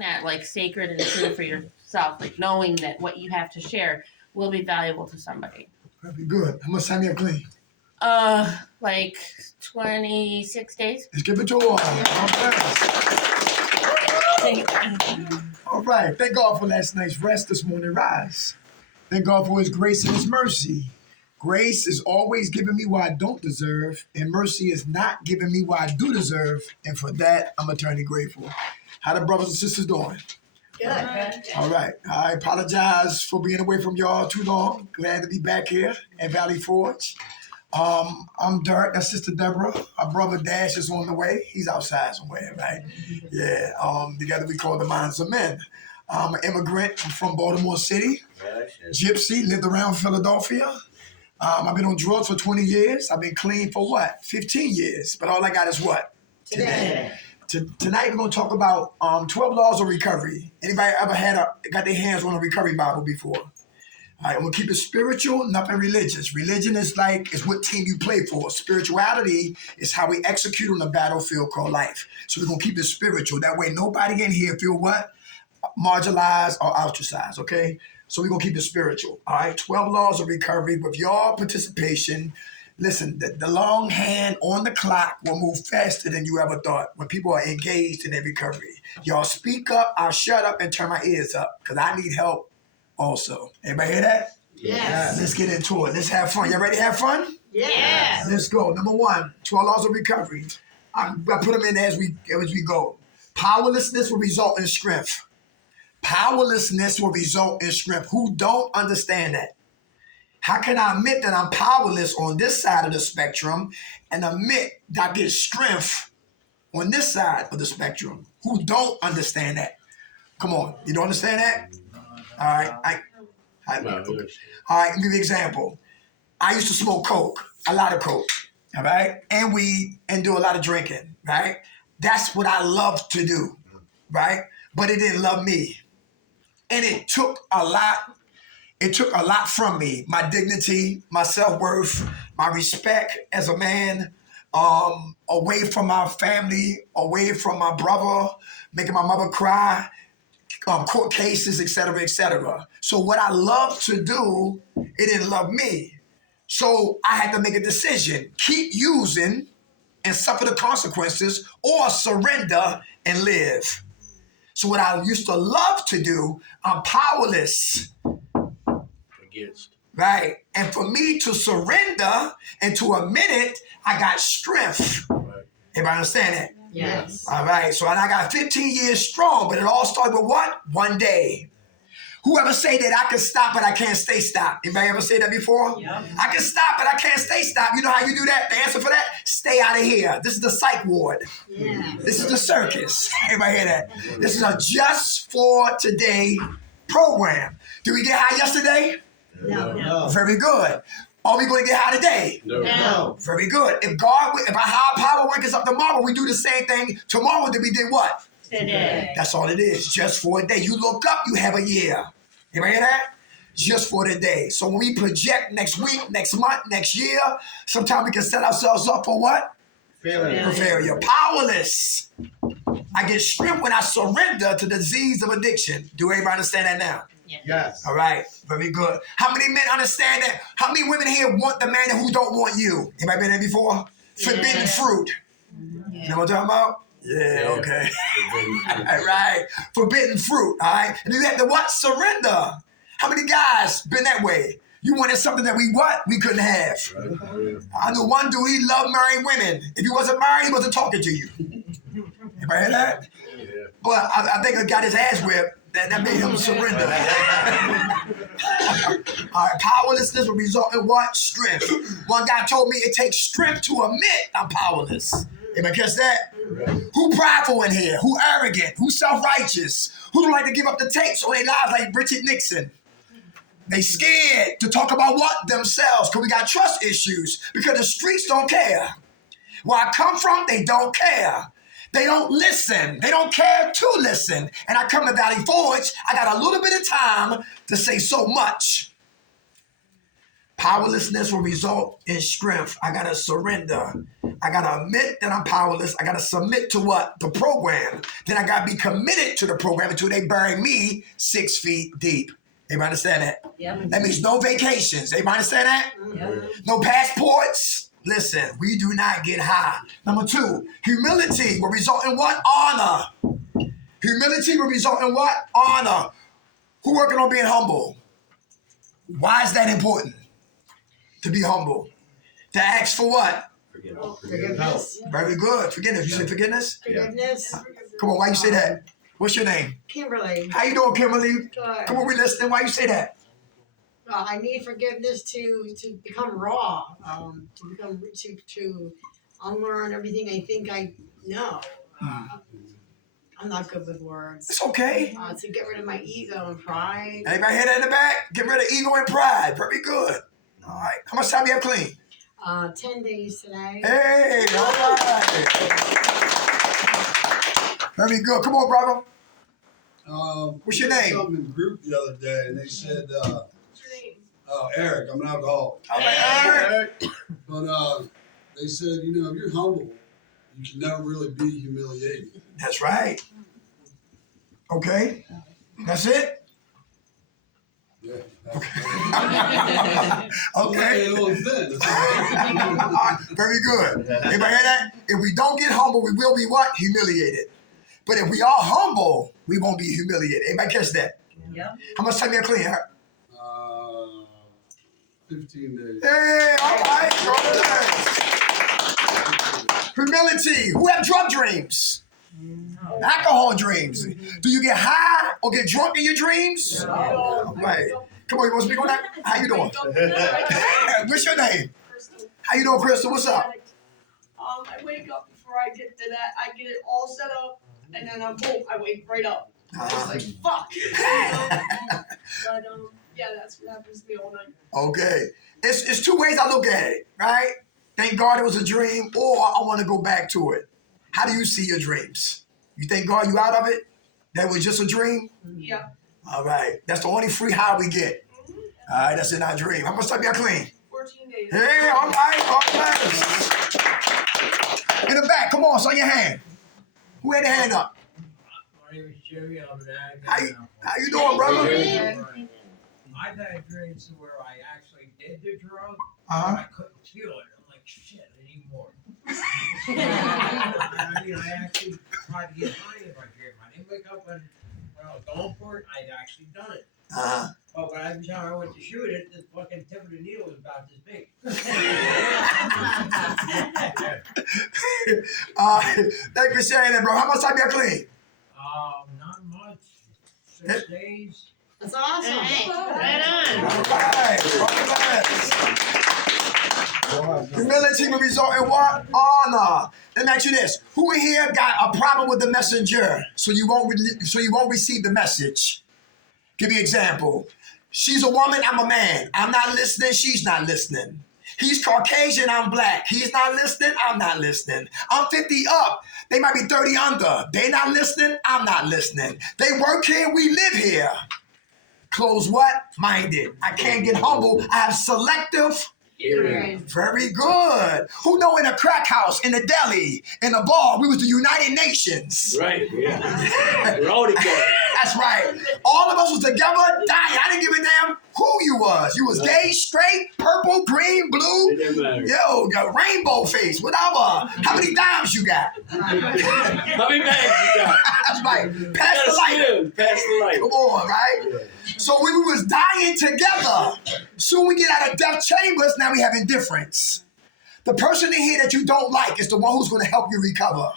that like sacred and true for yourself, like knowing that what you have to share will be valuable to somebody. That'd be good. How much time you have clean? Like 26 days. Let's give it to her. All right. Thank God for last night's rest this morning. Rise. Thank God for his grace and his mercy. Grace is always giving me what I don't deserve, and mercy is not giving me what I do deserve. And for that, I'm eternally grateful. How the brothers and sisters doing? Good. All right. I apologize for being away from y'all too long. Glad to be back here at Valley Forge. I'm Dirk. That's Sister Deborah. Our brother Dash is on the way. He's outside somewhere, right? Yeah. Together we call the Minds of Men. I'm an immigrant. I'm from Baltimore City. Gypsy, lived around Philadelphia. I've been on drugs for 20 years. I've been clean for what? 15 years. But all I got is what? Today. Tonight we're going to talk about 12 laws of recovery. Anybody ever got their hands on a recovery Bible before? All right, we'll keep it spiritual, nothing religious. Religion is what team you play for. Spirituality is how we execute on the battlefield called life. So we're going to keep it spiritual. That way nobody in here feel what? Marginalized or ostracized, okay? So we're going to keep it spiritual, all right? 12 laws of recovery. With your participation, listen, the long hand on the clock will move faster than you ever thought when people are engaged in their recovery. Y'all speak up, I'll shut up and turn my ears up because I need help also. Everybody hear that? Yes. Let's get into it. Let's have fun. You ready to have fun? Yes. Let's go. Number 1, 12 laws of recovery. I put them in as we go. Powerlessness will result in strength. Powerlessness will result in strength. Who don't understand that? How can I admit that I'm powerless on this side of the spectrum and admit that I get strength on this side of the spectrum? Who don't understand that? Come on. You don't understand that? All right. All right, let me give you an example. I used to smoke coke, a lot of coke, all right? And weed, and do a lot of drinking, right? That's what I love to do, right? But it didn't love me. And it took a lot from me. My dignity, my self-worth, my respect as a man, away from my family, away from my brother, making my mother cry, court cases, et cetera, et cetera. So what I love to do, it didn't love me. So I had to make a decision. Keep using and suffer the consequences or surrender and live. So what I used to love to do, I'm powerless. Against. Right. And for me to surrender and to admit it, I got strength. Right. Everybody understand that? Yes. All right. So I got 15 years strong, but it all started with what? One day. Whoever say that I can stop but I can't stay stopped? Anybody ever say that before? Yep. I can stop but I can't stay stopped. You know how you do that? The answer for that? Stay out of here. This is the psych ward. Yes. This is the circus. Everybody hear that? This is a just for today program. Did we get high yesterday? No. Very good. Are we going to get high today? No. Very good. If our high power wakes us up tomorrow, we do the same thing tomorrow that we did what? Today. That's all it is. Just for a day. You look up, you have a year. Anybody hear that? Just for the day. So when we project next week, next month, next year, sometimes we can set ourselves up for what? For failure. Powerless. I get strength when I surrender to the disease of addiction. Do everybody understand that now? Yes. All right. Very good. How many men understand that? How many women here want the man who don't want you? Anybody been there before? Forbidden fruit. You know what I'm talking about? Yeah, okay. All right. Forbidden fruit, all right? And you have to what? Surrender. How many guys been that way? You wanted something that we what? We couldn't have. I knew one dude, he loved marrying women. If he wasn't married, he wasn't talking to you. Anybody hear that? Yeah. But I think I got his ass whipped. That made him surrender. All right, powerlessness will result in what? Strength. One guy told me it takes strength to admit I'm powerless. Anybody catch that? Who prideful in here? Who arrogant? Who self-righteous? Who don't like to give up the tapes on their lives like Richard Nixon? They scared to talk about what? Themselves, because we got trust issues, because the streets don't care. Where I come from, they don't care. They don't listen. They don't care to listen. And I come to Valley Forge, I got a little bit of time to say so much. Powerlessness will result in strength. I gotta surrender. I gotta admit that I'm powerless. I gotta submit to what? The program. Then I gotta be committed to the program until they bury me 6 feet deep. Everybody understand that? Yep. That means no vacations. Everybody understand that? Yep. No passports. Listen, we do not get high. Number 2, humility will result in what? Honor. Humility will result in what? Honor. Who working on being humble? Why is that important? To be humble. To ask for what? Forgiveness. Very good. Forgiveness. You say forgiveness? Forgiveness. Come on, why you say that? What's your name? Kimberly. How you doing, Kimberly? Good. Come on, we listening. Why you say that? I need forgiveness to become raw. To unlearn everything I think I know. I'm not good with words. It's okay. To get rid of my ego and pride. Anybody hear that in the back? Get rid of ego and pride. Very good. All right. How much time you have clean? 10 days today. Hey, all right. Very good. Come on, brother. What's your name? Something in the group the other day, and they said, Eric, I'm an alcoholic. All right, Eric. But they said, if you're humble, you can never really be humiliated. That's right. Okay. That's it? Yeah. Okay. It was then. All right, very good. Everybody hear that? If we don't get humble, we will be what? Humiliated. But if we are humble, we won't be humiliated. Everybody catch that? Yep. How much time you have clean, Eric? 15 days. Hey, all right. Good. Humility. Who have drug dreams? Alcohol dreams. Do you get high or get drunk in your dreams? All right. Come on, you want to speak on that? How you doing? What's your name? How you doing, Crystal? What's up? I wake up before I get to that. I get it all set up, and then boom, I wake right up. It's like fuck. But yeah, that's what happens to me all night. Okay. It's 2 ways I look at it, right? Thank God it was a dream, or I want to go back to it. How do you see your dreams? You thank God you out of it? That was just a dream? Yeah. All right. That's the only free high we get. All right, that's in our dream. How much time you got clean? 14 days. Hey, all right, all right. In the back, come on, show your hand. Who had their hand up? My name is Jimmy. I'm an addict. How you doing, brother? I've had dreams where I actually did the drug, Uh-huh. but I couldn't feel it. I'm like, shit, I need more. I actually tried to get high in my dream. I didn't wake up when I was going for it. I'd actually done it. Uh-huh. But when every time I went to shoot it, the fucking tip of the needle was about this big. Thank you for sharing that, bro. How much time you got clean? Not much. 6 days. That's awesome. Right on. All right, all right. Humility will result in what? Honor. Let me ask you this: who in here got a problem with the messenger, so you won't receive the message? Give me an example. She's a woman. I'm a man. I'm not listening. She's not listening. He's Caucasian. I'm black. He's not listening. I'm not listening. I'm 50 up. They might be 30 under. They not listening. I'm not listening. They work here. We live here. Close what? Minded. I can't get humble. I have selective. Very good. Who know in a crack house, in a deli, in a bar, we was the United Nations. Right, yeah. We're all together. That's right. All of us was together dying. I didn't give a damn who you was. You was gay, straight, purple, green, blue. It didn't matter. Yo, the rainbow face, whatever. How many dimes you got? How many bags you got? That's right. Pass the light. Pass the light. Come on, right? So when we was dying together, soon we get out of death chambers, now we have indifference. The person in here that you don't like is the one who's going to help you recover.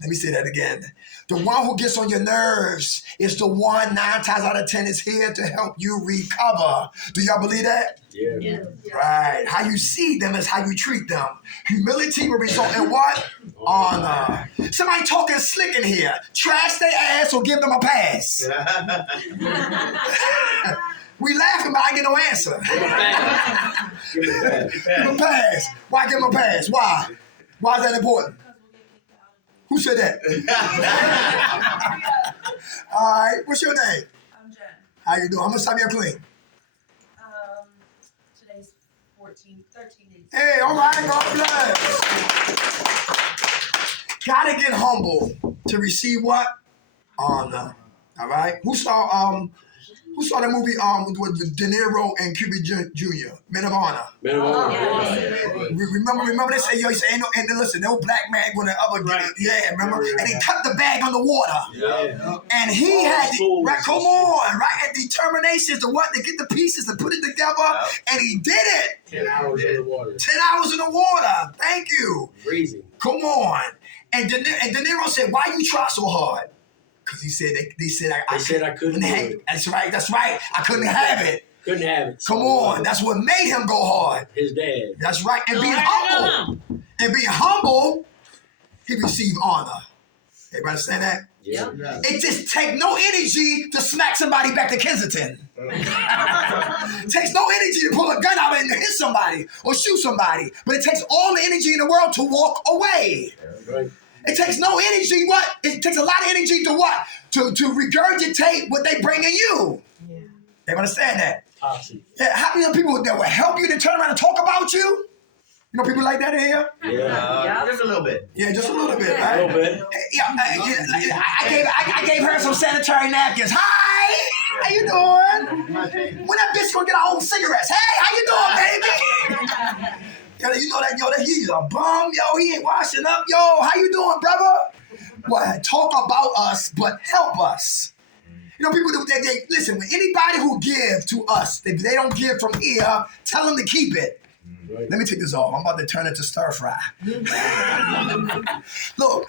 Let me say that again. The one who gets on your nerves is the one 9 times out of 10 is here to help you recover. Do y'all believe that? Yeah. Right. How you see them is how you treat them. Humility will result in what? Honor. Somebody talking slick in here. Trash their ass or give them a pass. We laughing, but I get no answer. Give it back. Give them a pass. Why give them a pass? Why? Why is that important? Who said that? All right. What's your name? I'm Jen. How you doing? How much time you have clean? Today 13 days. Hey, all right, God bless. Gotta get humble to receive what? Honor. All right. Who saw the movie with De Niro and Cuba Jr. Men of Honor? Man of honor. yeah. Remember they say, yo, he said, ain't no, and listen, no black man gonna ever get it. Yeah, remember? And he cut the bag underwater. Yeah. And he had, Old right, come on, right? And determination to what? To get the pieces and put it together. And he did it. 10 hours in the water. 10 hours in the water. Thank you. Freezing. Come on. And De Niro said, why you try so hard? Because he said, they said I couldn't do it. That's right. I couldn't have it. Couldn't have it. Come on. That's what made him go hard. His dad. That's right. And being humble. And being humble, he received honor. Everybody understand that? Yeah. It just takes no energy to smack somebody back to Kensington. Takes no energy to pull a gun out and hit somebody or shoot somebody. But it takes all the energy in the world to walk away. Right. It takes no energy, what? It takes a lot of energy to what? To regurgitate what they bring in you. Yeah. They understand that? Toxic. Yeah, how many people that will help you to turn around and talk about you? You know people like that in here? Yeah. Just a little bit. Yeah, just a little bit, A right? little bit. Yeah, I gave her some sanitary napkins. Hi, how you doing? When that bitch gonna get our own cigarettes? Hey, how you doing, baby? You know that he's a bum, yo. He ain't washing up, yo. How you doing, brother? What? Talk about us, but help us. You know, people they listen. When anybody who give to us, if they don't give from here, tell them to keep it. Right. Let me take this off. I'm about to turn it to stir fry. Look,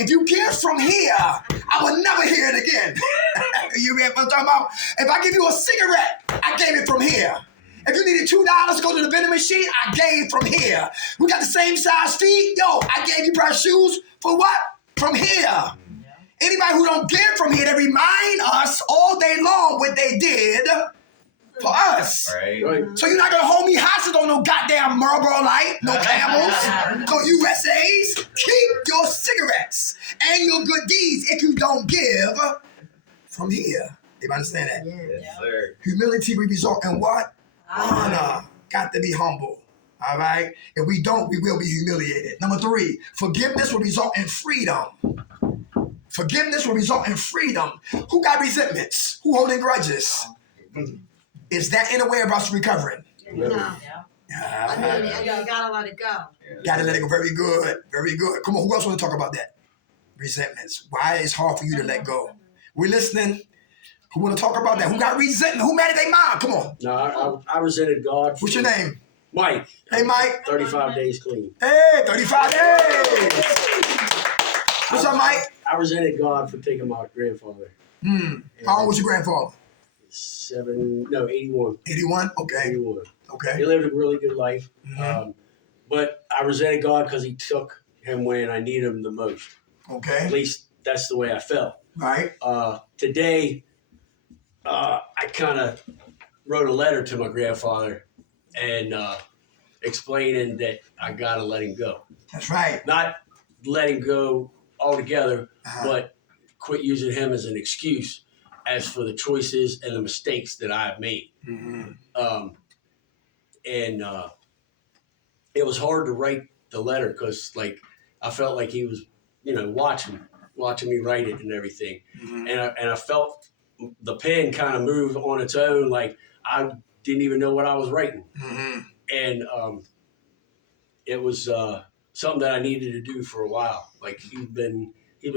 if you give from here, I will never hear it again. You get what I'm talking about? If I give you a cigarette, I gave it from here. If you needed $2 to go to the vending machine, I gave from here. We got the same size feet. Yo, I gave you pair of shoes for what? From here. Anybody who don't give from here, they remind us all day long what they did for us. Right. So you're not gonna hold me hostage on no goddamn Marlboro Light, no Camels, no USAs. Keep your cigarettes and your good deeds if you don't give from here. You understand that? Yes, sir. Humility will result in what? Honor. Got to be humble. All right? If we don't, we will be humiliated. Number 3, forgiveness will result in freedom. Forgiveness will result in freedom. Who got resentments? Who holding grudges? Is that in a way of us recovering? No. I mean, you gotta let it go. Gotta let it go. Very good. Very good. Come on, who else want to talk about that? Resentments. Why it's hard for you to let go? We're listening. Who want to talk about that? Who got resentment? Who mad at their mom? Come on. No, I resented God. What's your name? Mike. Hey, Mike. 35 days clean. Hey, 35 days. What's up, Mike? I resented God for taking my grandfather. How old was your grandfather? 81. 81? Okay. 81. Okay. He lived a really good life. But I resented God because he took him when I needed him the most. At Okay. least that's the way I felt. Right. Today, I kind of wrote a letter to my grandfather and explaining that I got to let him go. That's right. Not let him go altogether, Uh-huh. but quit using him as an excuse as for the choices and the mistakes that I have made. It was hard to write the letter because, like, I felt like he was, watching me write it and everything, and I felt the pen kind of move on its own, like I didn't even know what I was writing, and it was something that I needed to do for a while. Like he'd been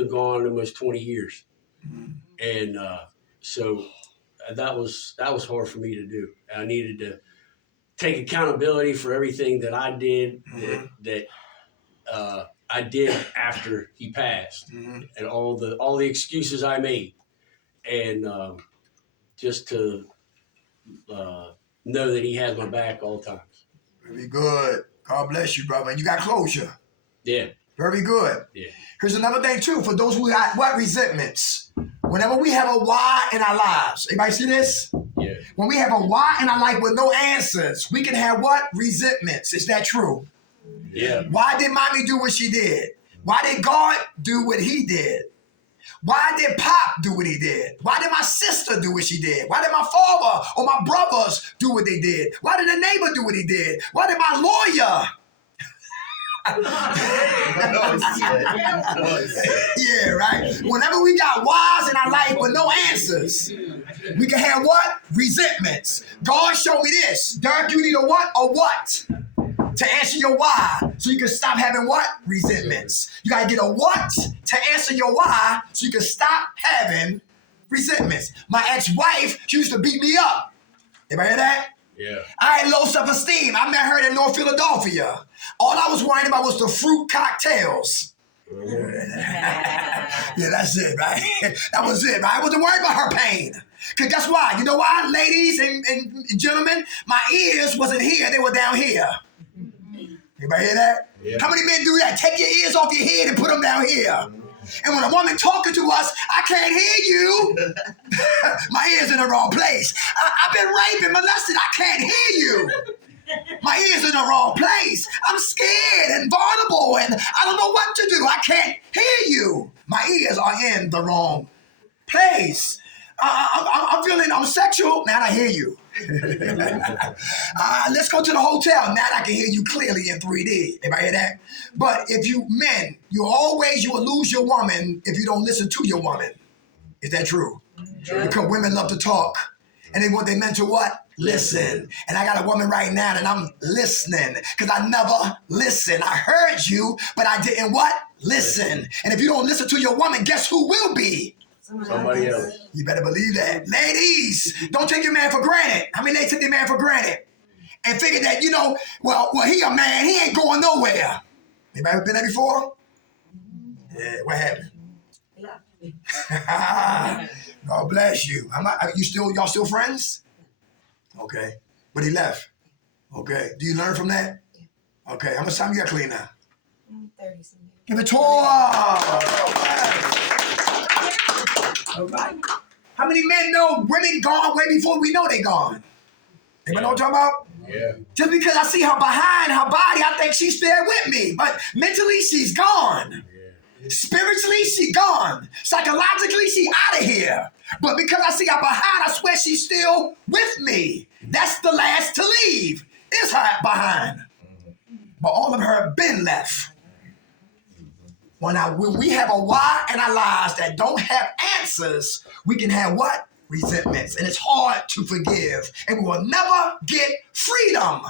gone almost 20 years, and so that was hard for me to do. I needed to take accountability for everything that I did that I did after he passed, and all the excuses I made, and just to know that he has my back all times. Very good. God bless you, brother. And you got closure. Yeah. Very good. Yeah. Here's another thing, too, for those who got what? Resentments. Whenever we have a why in our lives, anybody see this? Yeah. When we have a why in our life with no answers, we can have what? Resentments. Is that true? Yeah. Why did mommy do what she did? Why did God do what he did? Why did Pop do what he did? Why did my sister do what she did? Why did my father or my brothers do what they did? Why did the neighbor do what he did? Why did my lawyer? Yeah, right? Whenever we got whys in our life with no answers, we can have what? Resentments. God showed me this. Derek, you need a what? A what? To answer your why, so you can stop having what? Resentments. You gotta get a what to answer your why, so you can stop having resentments. My ex-wife, she used to beat me up. Anybody hear that? Yeah. I had low self-esteem. I met her in North Philadelphia. All I was worrying about was the fruit cocktails. Yeah, that's it, right? That was it, right? I wasn't worried about her pain. Because guess why? You know why, ladies and gentlemen? My ears wasn't here, they were down here. Anybody hear that? Yeah. How many men do that? Take your ears off your head and put them down here. And when a woman talking to us, I can't hear you. My ears in the wrong place. I've been raped and molested. I can't hear you. My ears in the wrong place. I'm scared and vulnerable and I don't know what to do. I can't hear you. My ears are in the wrong place. I'm feeling I'm sexual. Now I hear you. Let's go to the hotel. Now I can hear you clearly in 3D. Everybody hear that? But if you men, you will lose your woman if you don't listen to your woman. Is that true? True. Because women love to talk. And they want their men to what? Listen. And I got a woman right now and I'm listening because I never listened. I heard you, but I didn't what? Listen. And if you don't listen to your woman, guess who will be? Somebody else. You better believe that. Ladies, don't take your man for granted. How many they took their man for granted? And figure that, well, he a man, he ain't going nowhere. Anybody ever been there before? Yeah, what happened? God bless you. Y'all still friends? Okay. But he left. Okay. Do you learn from that? Okay. How much time you got clean now? 30-something. Give it to her. All right. How many men know women gone way before we know they gone? Anybody know what I'm talking about? Yeah. Just because I see her behind her body, I think she's there with me. But mentally, she's gone. Spiritually, she gone. Psychologically, she out of here. But because I see her behind, I swear she's still with me. That's the last to leave. Is her behind. But all of her have been left. When we have a why in our lives that don't have answers, we can have what? Resentments. And it's hard to forgive. And we will never get freedom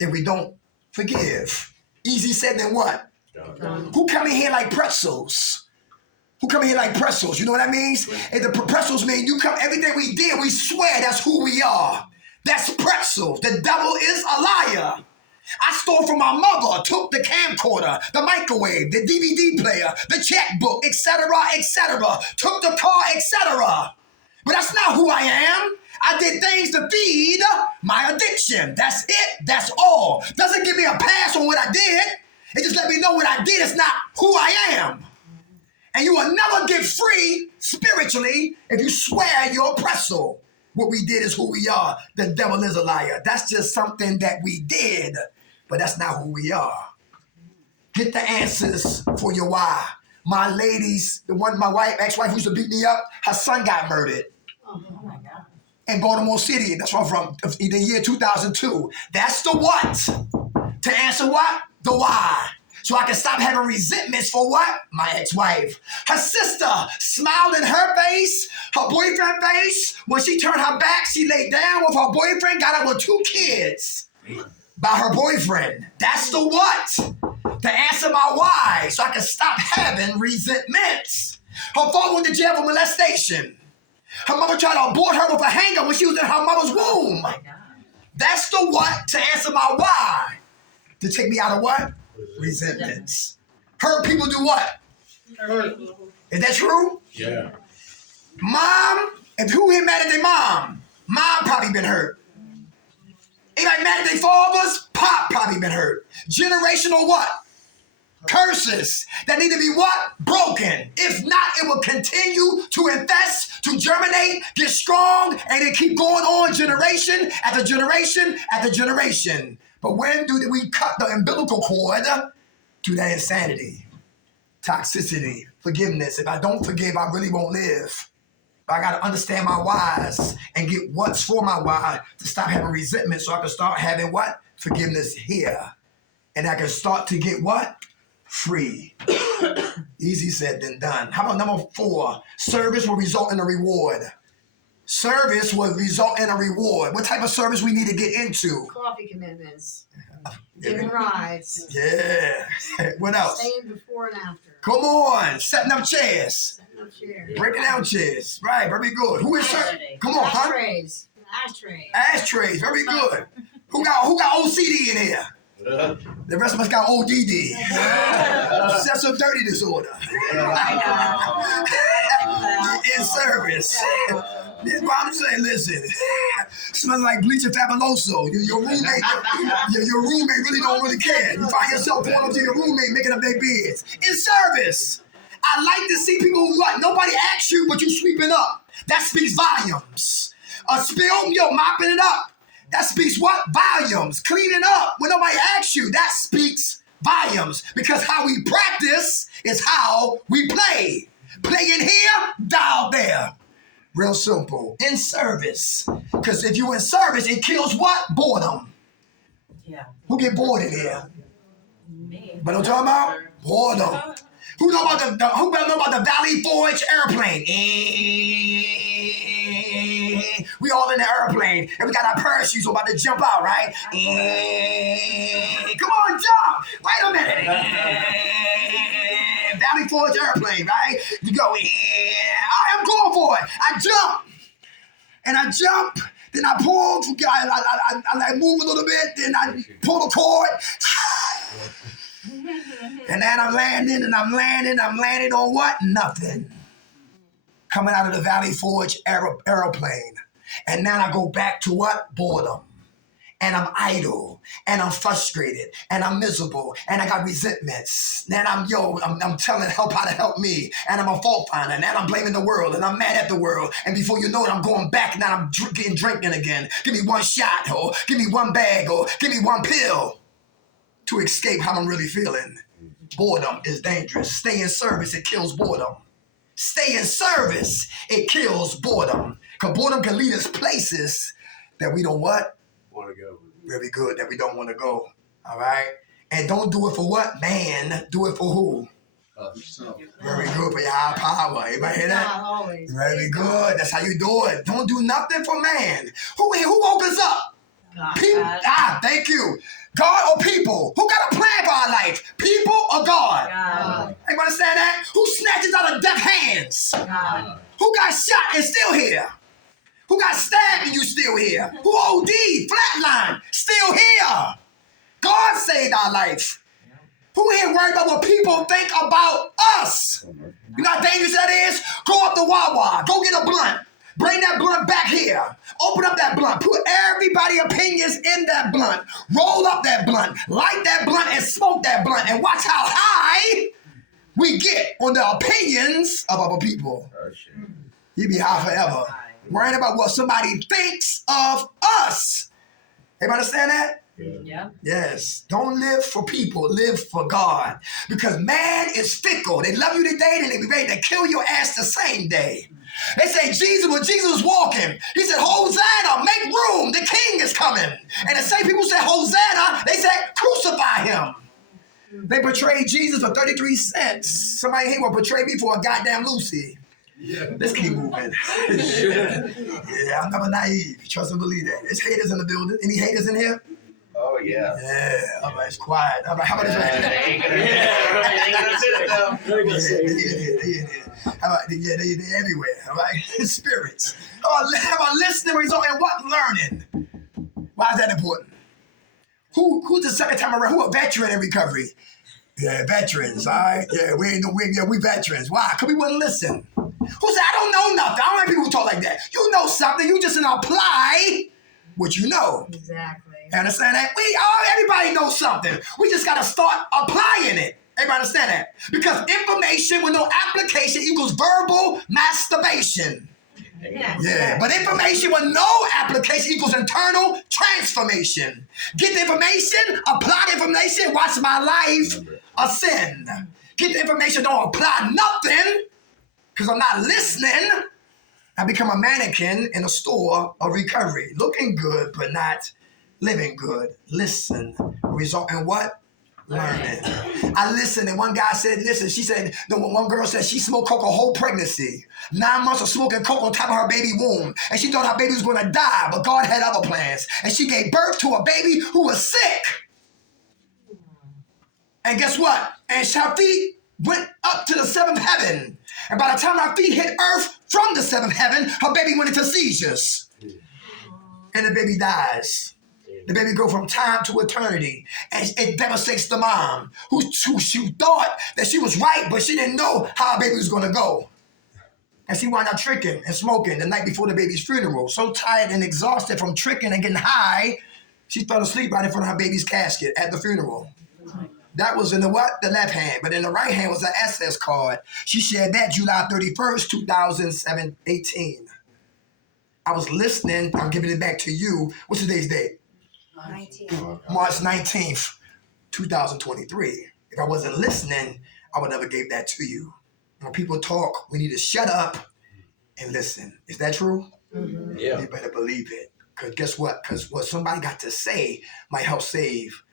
if we don't forgive. Easy said than what? Who come in here like pretzels? Who come in here like pretzels? You know what that means? And the pretzels mean you come, everything we did, we swear that's who we are. That's pretzels. The devil is a liar. I stole from my mother, took the camcorder, the microwave, the DVD player, the checkbook, etc., took the car, etc. But that's not who I am. I did things to feed my addiction. That's it. That's all. Doesn't give me a pass on what I did. It just let me know what I did is not who I am. And you will never get free spiritually if you swear you're a pretzel. What we did is who we are. The devil is a liar. That's just something that we did, but that's not who we are. Get the answers for your why. My ladies, my ex-wife who used to beat me up, her son got murdered. Oh my God. In Baltimore City. That's where I'm from, in the year 2002. That's the what. To answer what? The why. So I can stop having resentments for what? My ex-wife. Her sister smiled in her face, her boyfriend's face. When she turned her back, she laid down with her boyfriend, got up with 2 kids by her boyfriend. That's the what. To answer my why, so I can stop having resentments. Her father went to jail for molestation. Her mother tried to abort her with a hanger when she was in her mother's womb. That's the what to answer my why. To take me out of what? Resentments. Hurt people do what? Is that true? Yeah. Mom, if who here mad at their mom? Mom probably been hurt. Anybody mad at their fathers? Pop probably been hurt. Generational what? Curses that need to be what? Broken. If not, it will continue to infest, to germinate, get strong, and it keep going on generation after generation after generation. But when do we cut the umbilical cord to that insanity, toxicity, forgiveness. If I don't forgive, I really won't live. I got to understand my whys and get what's for my why to stop having resentment so I can start having what? Forgiveness here. And I can start to get what? Free. Easy said than done. How about number 4? Service will result in a reward. Service will result in a reward. What type of service we need to get into? Coffee commitments. Yeah. Giving rides. Yeah. What else? Staying before and after. Come on. Setting up chairs. Setting up chairs. Breaking down chairs. Right. Very good. Who is serving? Come on, huh? Ashtrays. Ashtrays. Ashtrays. Very good. Who got OCD in here? The rest of us got ODD. Excessive dirty disorder. In service. That's why I'm saying, listen, smelling like bleach and fabuloso. Your roommate really don't really care. You find yourself going up to your roommate making up their beds. In service. I like to see people who what? Nobody asks you, but you sweeping up. That speaks volumes. A spill, yo, mopping it up. That speaks what? Volumes. Cleaning up when nobody asks you. That speaks volumes. Because how we practice is how we play. Play in here, dial there. Real simple. In service. Because if you're in service, it kills what? Boredom. Yeah. Who get bored in here? Me. But I'm talking about boredom. Who know about who know about the Valley Forge airplane? We all in the airplane and we got our parachutes. We're about to jump out, right? Come on, jump! Wait a minute. Valley Forge airplane, right? You go, I'm going for it. I jump, then I pull, I move a little bit, then I pull the cord. And then I'm landing on what? Nothing. Coming out of the Valley Forge aeroplane. And now I go back to what? Boredom. And I'm idle, and I'm frustrated, and I'm miserable, and I got resentments. Then I'm telling help how to help me, and I'm a fault finder, and then I'm blaming the world, and I'm mad at the world, and before you know it, I'm going back, and now I'm drinking again. Give me one shot, or give me one bag, or give me one pill to escape how I'm really feeling. Boredom is dangerous. Stay in service, it kills boredom. Stay in service, it kills boredom. Because boredom can lead us places that we don't what? Want to go. Very good, that we don't want to go. All right? And don't do it for what? Man. Do it for who? Yourself. Very good, for your high power. Everybody hear that? Not always. Very good. That's how you do it. Don't do nothing for man. Who woke us up? God. People. Thank you. God or people? Who got a plan for our life? People or God? God. Anybody understand that? Who snatches out of death hands? God. Who got shot and still here? Who got stabbed and you still here? Who OD, flatline, still here? God saved our life. Who here worried about what people think about us? You know how dangerous that is? Go up to Wawa, go get a blunt. Bring that blunt back here. Open up that blunt. Put everybody's opinions in that blunt. Roll up that blunt. Light that blunt and smoke that blunt. And watch how high we get on the opinions of other people. You be high forever. Worrying about what somebody thinks of us. Everybody understand that? Yeah. Yes. Don't live for people. Live for God. Because man is fickle. They love you today, then they be ready to kill your ass the same day. They say when Jesus was walking, he said, Hosanna, make room. The king is coming. And the same people say Hosanna, they said, crucify him. They betrayed Jesus for 33 cents. Somebody here will betray me for a goddamn Lucy. Let's keep moving. Yeah, I'm never naive. Trust and believe that. There's haters in the building. Any haters in here? Oh, yeah. Yeah. All right, it's quiet. All right, how about this right here? How about, yeah, they're everywhere. All right? Spirits. How about listening result and what? Learning. Why is that important? Who's the second time around? Who a veteran in recovery? Yeah, veterans, all right? Yeah, we veterans. Why? Because we wouldn't listen. Who said, I don't know nothing? I don't like people who talk like that. You know something. You just didn't apply what you know. Exactly. You understand that? Everybody knows something. We just got to start applying it. Everybody understand that? Because information with no application equals verbal masturbation. Yeah, but information with no application equals internal transformation. Get the information, apply the information, watch my life ascend. get the information, don't apply nothing, because I'm not listening, I become a mannequin in a store of recovery, looking good but not living good. Listen, result in what? Learning. I listened, and one guy said, listen, she said, no, one girl said she smoked coke a whole pregnancy. 9 months of smoking coke on top of her baby womb. And she thought her baby was going to die, but God had other plans. And she gave birth to a baby who was sick. And guess what? And her feet went up to the 7th heaven. And by the time her feet hit earth from the 7th heaven, her baby went into seizures. And the baby dies. The baby go from time to eternity. And it devastates the mom, who she thought that she was right, but she didn't know how her baby was going to go. And she wound up tricking and smoking the night before the baby's funeral. So tired and exhausted from tricking and getting high, she fell asleep right in front of her baby's casket at the funeral. That was in the what? The left hand. But in the right hand was an SS card. She shared that July 31st, 2018. I was listening. I'm giving it back to you. What's today's date? 19. March 19th, 2023. If I wasn't listening, I would never give that to you. When people talk, we need to shut up and listen. Is that true? Mm-hmm. Yeah. You better believe it. Because guess what? Because what somebody got to say might help save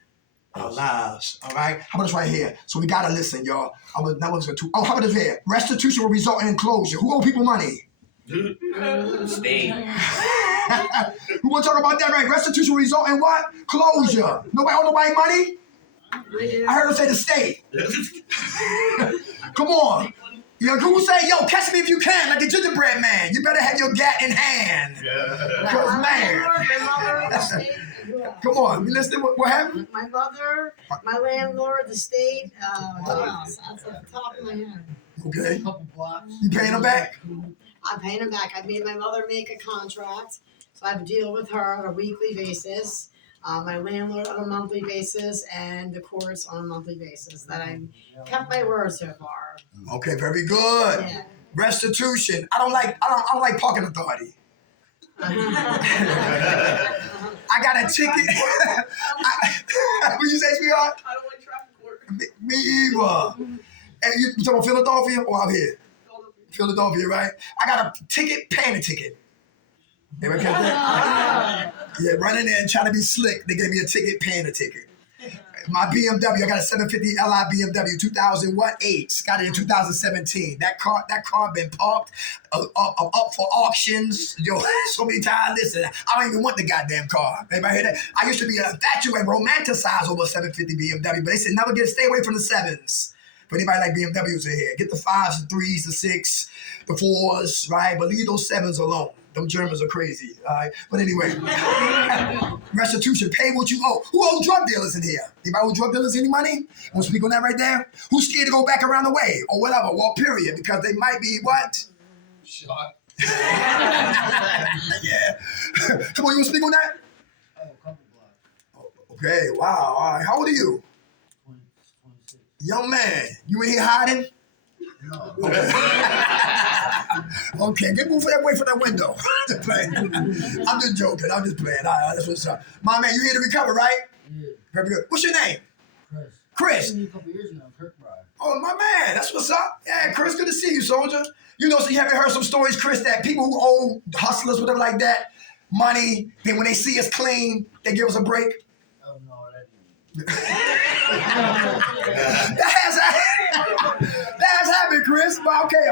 our lives. All right? How about this right here? So we got to listen, y'all. How about this here? Restitution will result in closure. Who owe people money? Steve. We want to talk about that, right? Restitution will result in what? Closure. Nobody owe nobody money? I heard him say the state. Come on. You know, who say, yo, catch me if you can, like the gingerbread man. You better have your gat in hand. Because, man. My mother, the state, and who else? Come on. You listening? What happened? My mother, my landlord, the state, what else? That's at the top of my head. Okay. Couple blocks. You paying them back? I'm paying him back. I made my mother make a contract, so I have to deal with her on a weekly basis, my landlord on a monthly basis, and the courts on a monthly basis. That I kept my word so far. Okay, very good. Yeah. Restitution. I don't like parking authority. I got a ticket. What you say, sweetheart? I don't like traffic court. Me either. And you talking about Philadelphia or out here? Philadelphia, right? I got a ticket, paying a ticket. You ever catch that? Yeah, running there and trying to be slick. They gave me a ticket, paying a ticket. My BMW, I got a 750 Li BMW 2008. Got it in 2017. That car been parked up for auctions. Yo, so many times. Listen, I don't even want the goddamn car. Everybody hear that? I used to be infatuated, romanticized over a 750 BMW, but they said never stay away from the 7s. For anybody like BMWs in here, get the 5s, the 3s, the 6, the 4s, right? But leave those 7s alone. Them Germans are crazy, all right? But anyway, restitution, pay what you owe. Who owes drug dealers in here? Anybody owe drug dealers any money? Want to speak on that right there? Who's scared to go back around the way or whatever, well, period, because they might be what? Shot. Yeah. Come on, you want to speak on that? Oh, a couple blocks. Okay, wow, all right. How old are you? 26. Young man, you in here hiding? No. Okay, get moving away from that window. Just playing. I'm just joking. I'm just playing. All right, that's what's up. My man, you here to recover, right? Yeah. Very good. What's your name? Chris. Chris. I seen you a couple years ago, Kirkbride. Oh, my man. That's what's up. Yeah, Chris, good to see you, soldier. You know, so you haven't heard some stories, Chris, that people who owe hustlers, whatever like that, money, then when they see us clean, they give us a break. Oh, no, that didn't. That has happened, Chris. But okay,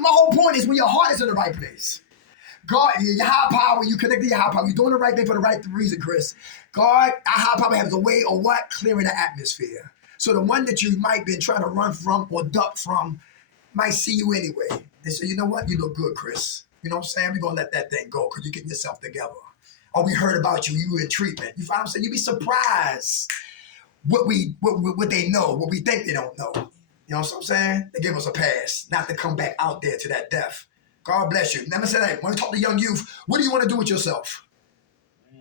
my whole point is when your heart is in the right place. God, your high power, you connect to your high power. You're doing the right thing for the right reason, Chris. God, our high power has a way of what? Clearing the atmosphere. So the one that you might be trying to run from or duck from might see you anyway. They say, you know what? You look good, Chris. You know what I'm saying? We're going to let that thing go because you're getting yourself together. Or we heard about you. You were in treatment. You find what I'm saying? You'd be surprised what they know, what we think they don't know. You know what I'm saying? They give us a pass not to come back out there to that death. God bless you. Never say that. When I talk to young youth, what do you want to do with yourself?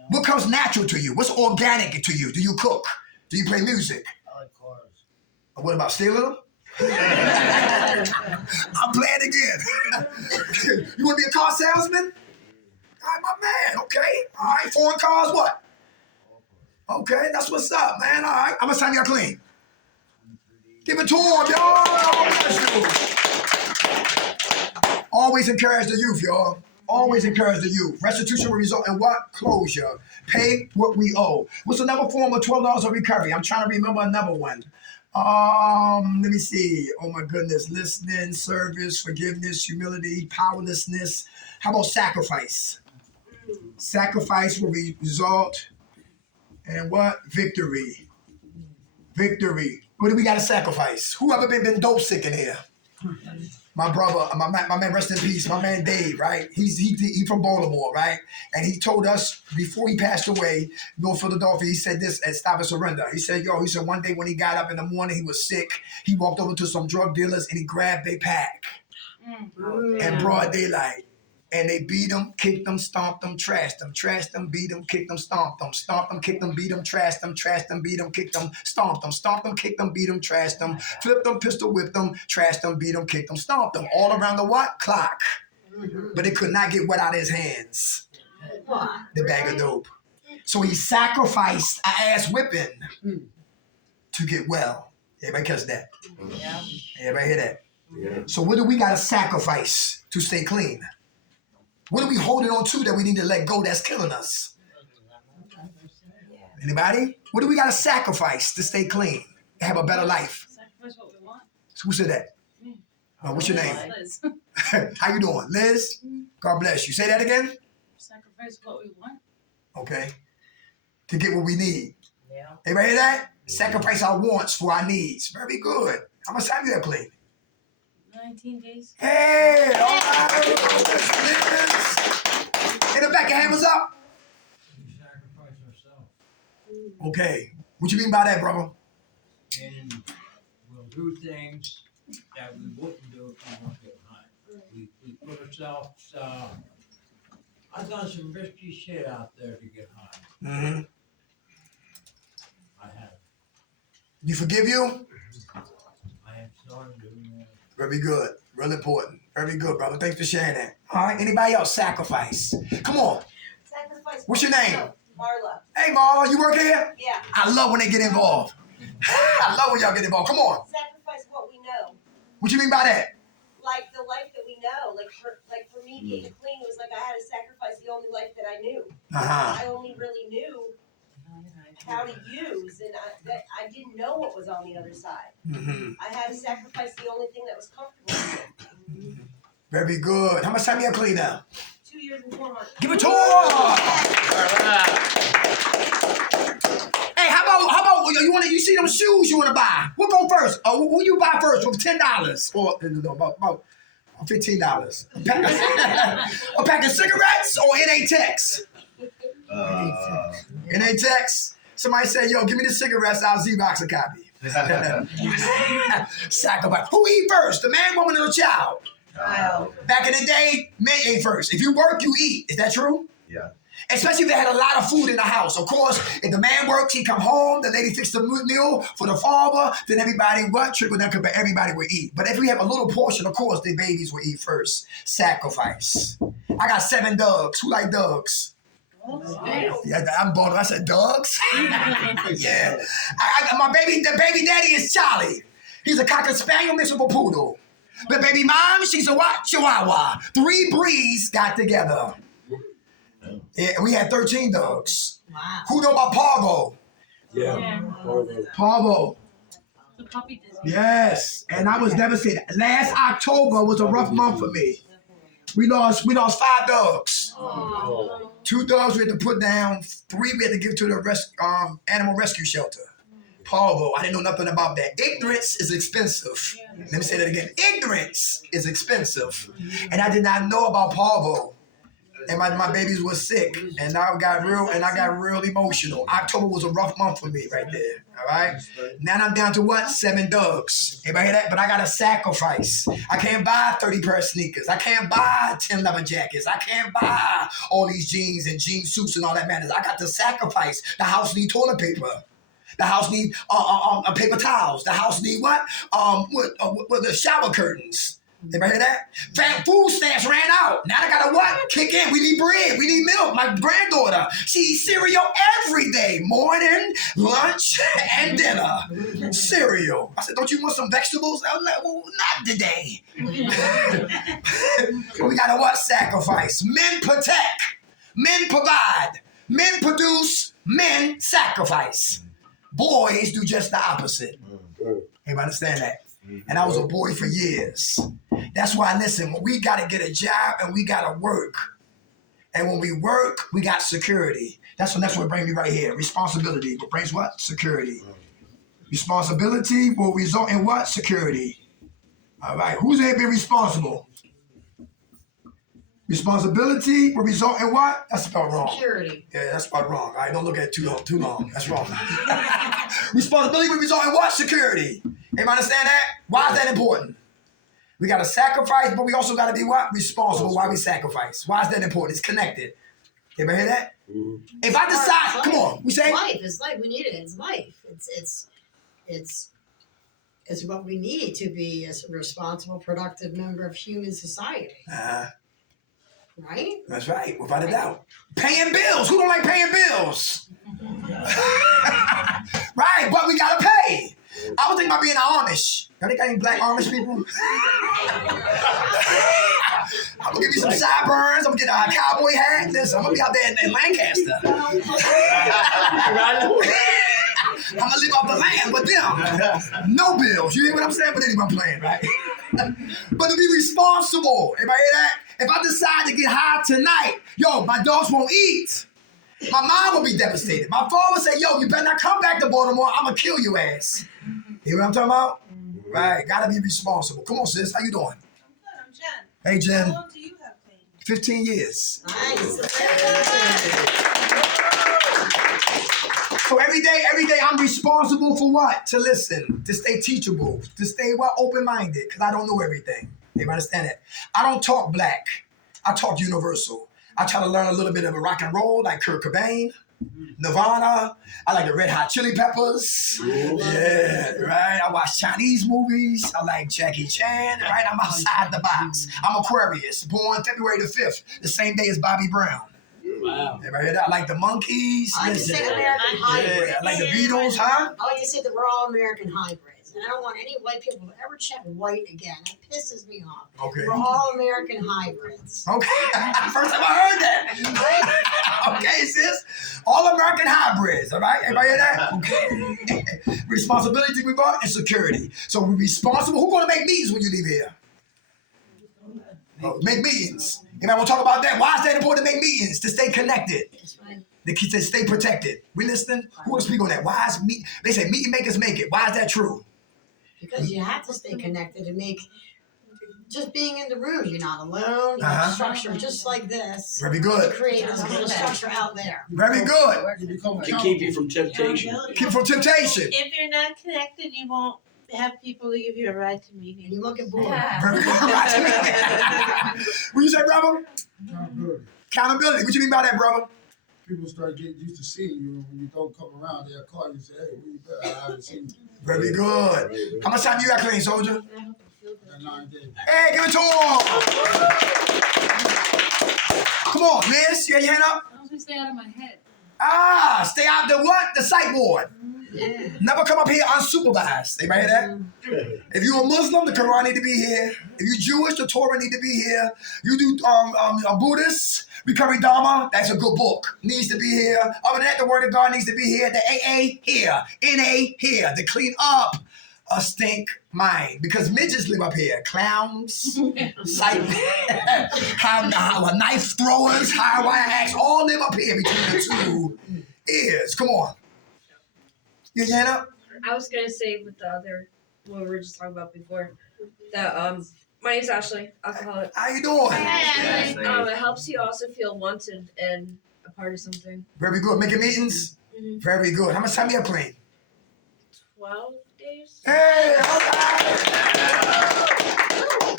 What comes natural to you? What's organic to you? Do you cook? Do you play music? I like cars. Or what about stealing them? I'm playing again. You want to be a car salesman? All right, my man. Okay. All right. Foreign cars, what? Okay, that's what's up, man. All right. How much time y'all clean? Give it to him, y'all. God bless you. Always encourage the youth, y'all. Always encourage the youth. Restitution will result in what? Closure. Pay what we owe. What's another form of $12 of recovery? I'm trying to remember another one. Let me see. Oh my goodness. Listening, service, forgiveness, humility, powerlessness. How about sacrifice? Sacrifice will result in what? Victory. Victory. What do we got to sacrifice? Who ever been dope sick in here? My brother, my man, rest in peace, my man Dave, right? He from Baltimore, right? And he told us before he passed away, North Philadelphia, he said this at Stop and Surrender. He said, one day when he got up in the morning, he was sick. He walked over to some drug dealers and he grabbed their pack in broad daylight. And they beat him, kicked him, stomped him, trashed him, beat him, kicked him, stomped him, kicked him, beat him, trashed him, beat him, kicked him, stomped him, kicked him, beat him, trashed him, flipped him, pistol whipped him, trashed him, beat him, kicked him, stomped him, all around the what? Clock. But it could not get wet out of his hands. The bag of dope. So he sacrificed an ass whipping to get well. Everybody catch that? Yeah. Everybody hear that? Yeah. So what do we got to sacrifice to stay clean? What are we holding on to that we need to let go that's killing us? Anybody? What do we got to sacrifice to stay clean, to have a better life? Sacrifice what we want. Who said that? What's your name? Liz. How you doing? Liz? God bless you. Say that again? Sacrifice what we want. Okay. To get what we need. Yeah. Everybody hear that? Sacrifice our wants for our needs. Very good. How much time you have clean? 19 days. Hey! All right. Liz. In the back, your hand was up. We sacrifice ourselves. Okay. What you mean by that, brother? And we'll do things that we wouldn't do if we weren't getting high. We put ourselves, I've done some risky shit out there to get high. Mm-hmm. I have. You forgive you? I have started doing that. Very good. Real important. Very good, brother. Thanks for sharing that. All right. Anybody else? Sacrifice. Come on. Sacrifice. What's your name? Marla. Hey, Marla, you work here? Yeah. I love when they get involved. I love when y'all get involved. Come on. Sacrifice what we know. What you mean by that? Like the life that we know. Like for me getting clean, it was like I had to sacrifice the only life that I knew. Uh-huh. I only really knew how to use, and I didn't know what was on the other side. Mm-hmm. I had to sacrifice the only thing that was comfortable. Very good. How much time you have clean now? 2 years and 4 months. Give it to her. Hey, how about you see them shoes you want to buy? What go first? What you buy first for $10 or about $15? A pack of cigarettes or NA Tex? NA Tex. Somebody said, "Yo, give me the cigarettes. I'll Xerox a copy." Sacrifice. Who eat first? The man, woman, or the child? Back in the day, men ate first. If you work, you eat. Is that true? Yeah. Especially if they had a lot of food in the house. Of course, if the man works, he come home, the lady fixed the meal for the father, then everybody trickle down, but everybody would eat. But if we have a little portion, of course, the babies will eat first. Sacrifice. I got 7 dogs. Who like dogs? Yeah, I'm bold. I said dogs. Yeah. The baby daddy is Charlie. He's a cocker spaniel mixed with a poodle. The baby mom, she's a what? Chihuahua. 3 breeds got together. Yeah, we had 13 dogs. Wow. Who know about Parvo? Yeah. Parvo. The puppy did. Yes. And I was devastated. Last October was a rough month for me. We lost 5 dogs. Oh. 2 dogs we had to put down. 3 we had to give to the animal rescue shelter. Parvo. I didn't know nothing about that. Ignorance is expensive. Let me say that again. Ignorance is expensive. And I did not know about Parvo. And my babies were sick. And I got real emotional. October was a rough month for me right there. All right? Now I'm down to what? 7 dogs. Everybody hear that? But I got to sacrifice. I can't buy 30 pair of sneakers. I can't buy 10 leather jackets. I can't buy all these jeans and jean suits and all that matters. I got to sacrifice. The house need toilet paper. The house need paper towels. The house need what? The shower curtains. Everybody hear that? Food stamps ran out. Now I gotta what? kick in. We need bread. We need milk. My granddaughter, she eats cereal every day, morning, lunch, and dinner. Cereal. I said, don't you want some vegetables? I was like, well, not today. We gotta what? Sacrifice. Men protect. Men provide. Men produce. Men sacrifice. Boys do just the opposite. Everybody understand that? And I was a boy for years. That's why, listen, we got to get a job and we got to work. And when we work, we got security. That's what brings me right here. Responsibility. What brings what? Security. Responsibility will result in what? Security. All right. Who's here being responsible? Responsibility will result in what? That's spelled wrong. Security. Yeah, that's spelled wrong. All right, don't look at it too long. That's wrong. Responsibility will result in what? Security. Everybody understand that? Why is that important? We got to sacrifice, but we also got to be what? Responsible while we sacrifice. Why is that important? It's connected. Everybody hear that? If I decide, come on, we say life. It's life. We need it. It's life. It's what we need to be as a responsible, productive member of human society. Right? That's right, without a doubt. Paying bills. Who don't like paying bills? Right, but we gotta pay. I was thinking about being Amish. Y'all think got any black Amish people? I'm gonna give you some sideburns. I'm gonna get a cowboy hat. Listen, I'm gonna be out there in Lancaster. I'm gonna live off the land, but them, no bills. You hear what I'm saying? But anyway, I'm playing, right? But to be responsible. Everybody hear that? If I decide to get high tonight, yo, my dogs won't eat. My mom will be devastated. My father will say, yo, you better not come back to Baltimore. I'm gonna kill your ass. You know what I'm talking about? Right, gotta be responsible. Come on, sis, how you doing? I'm good, I'm Jen. Hey, Jen. How long do you have clean? 15 years. Nice. So every day I'm responsible for what? To listen, to stay teachable, to stay what? Open-minded, because I don't know everything. You understand that? I don't talk black. I talk universal. I try to learn a little bit of a rock and roll, like Kurt Cobain, Nirvana. I like the Red Hot Chili Peppers. Yeah, right. I watch Chinese movies. I like Jackie Chan. Right. I'm outside the box. I'm Aquarius, born February the 5th, the same day as Bobby Brown. Wow. Everybody hear that? I like the Monkees. I like to say the American hybrid. Yeah, I like the Beatles, huh? I like to say that we're all American hybrids. And I don't want any white people to ever check white again. That pisses me off. Okay. We're all American hybrids. Okay. First time I heard that. Okay, sis. All American hybrids, all right? Everybody hear that? Okay. Responsibility we got and security. So we're responsible. Who's going to make meetings when you leave here? Make meetings. Anybody want to talk about that? Why is that important to make meetings? To stay connected. That's right. To stay protected. We listening? Who want to speak on that? Why is they say meeting makers make it. Why is that true? Because you have to stay connected and make, just being in the room, you're not alone. You have structure just like this. Very To good. create this kind of structure out there. Very good. You become To keep you from temptation. Keep from temptation. If you're not connected, you won't have people to give you a ride to And meetings. you look at board. Very good. What you say, brother? accountability. Accountability. What you mean by that, brother? People start getting used to seeing you, and when you don't come around, they'll call you and say, hey, where you been? I haven't seen you. Very good. How much time you got clean, soldier? Got 9 days. Hey, give it to him. Come on, Liz. You got your hand up? I was gonna stay out of my head. Stay out the what? The sight ward. Yeah. Never come up here unsupervised. Anybody hear that? If you're a Muslim, the Quran need to be here. If you're Jewish, the Torah need to be here. You do a Buddhist, Recovery Dharma, that's a good book. Needs to be here. Other than that, the Word of God needs to be here. The AA here. NA here. To clean up a stink mind. Because midgets live up here. Clowns, knife throwers, high wire acts, all live up here between the two ears. Come on. You hand up? I was gonna say with the other what we were just talking about before. That my name's Ashley, alcoholic. How you doing? It helps you also feel wanted and a part of something. Very good. Making meetings? Mm-hmm. Very good. How much time you have clean? 12 days. Hey, all right.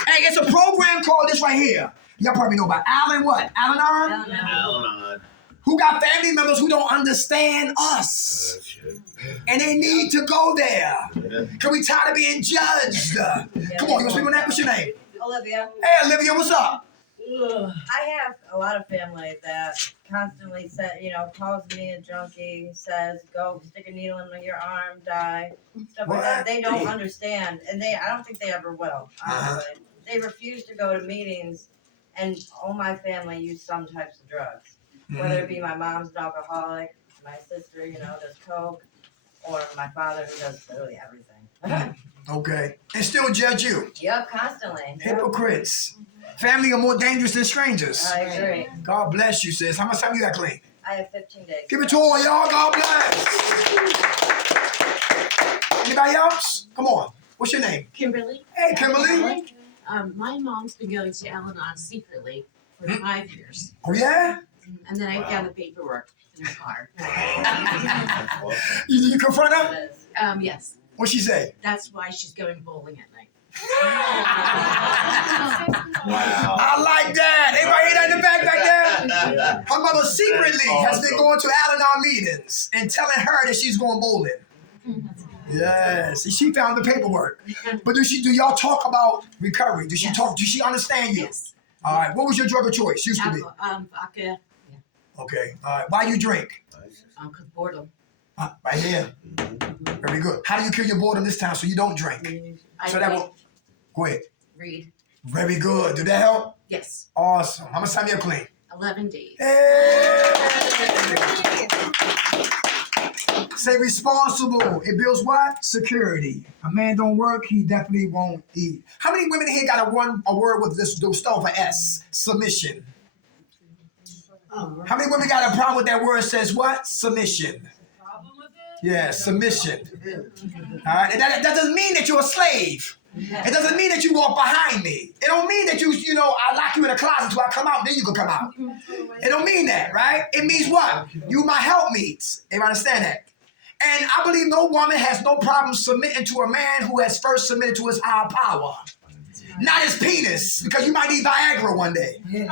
Hey, it's a program called this right here. Y'all probably know about Alan what? Al-Anon? Al-Anon. Who got family members who don't understand us. And they need to go there. Because we tired of being judged. Come on, you want to speak on that? What's your name? Olivia. Hey, Olivia, what's up? I have a lot of family that constantly calls me a junkie, says go stick a needle in your arm, die, stuff like that. They don't understand, and I don't think they ever will. Honestly, they refuse to go to meetings, and all my family use some types of drugs, whether it be my mom's an alcoholic, my sister, does coke, or my father who does literally everything. Okay. And still judge you. Yep, constantly. Hypocrites. Family are more dangerous than strangers. I agree. God bless you, sis. How much time you got clean? I have 15 days. Give it to all y'all. God bless. Anybody else? Come on. What's your name? Kimberly. Hey, Kimberly. My mom's been going to Al-Anon secretly for 5 years. Oh, yeah? And then I found the paperwork in her car. You confront her? Yes. What'd she say? That's why she's going bowling at night. Wow. I like that. Anybody hear that in the back there? Her mother secretly has been going to Al-Anon meetings and telling her that she's going bowling. Yes. She found the paperwork. But do y'all talk about recovery? Does she understand you? Yes. All right. What was your drug of choice? Used to be. Vodka. Okay. All right. Why you drink? Cause boredom. Right here. Very good. How do you kill your boredom this time so you don't drink? So that will. Go ahead. Read. Very good. Did that help? Yes. Awesome. How much time you have clean? 11 days. Hey! Say responsible. It builds what? Security. A man don't work, he definitely won't eat. How many women here got a word with this start for S? Submission. How many women got a problem with that word says what? Submission. Yeah, submission. All right. That doesn't mean that you're a slave. It doesn't mean that you walk behind me. It don't mean that I lock you in a closet until I come out, then you can come out. It don't mean that, right? It means what? You my helpmeets. Everybody understand that? And I believe no woman has no problem submitting to a man who has first submitted to his higher power. Not his penis, because you might need Viagra one day. And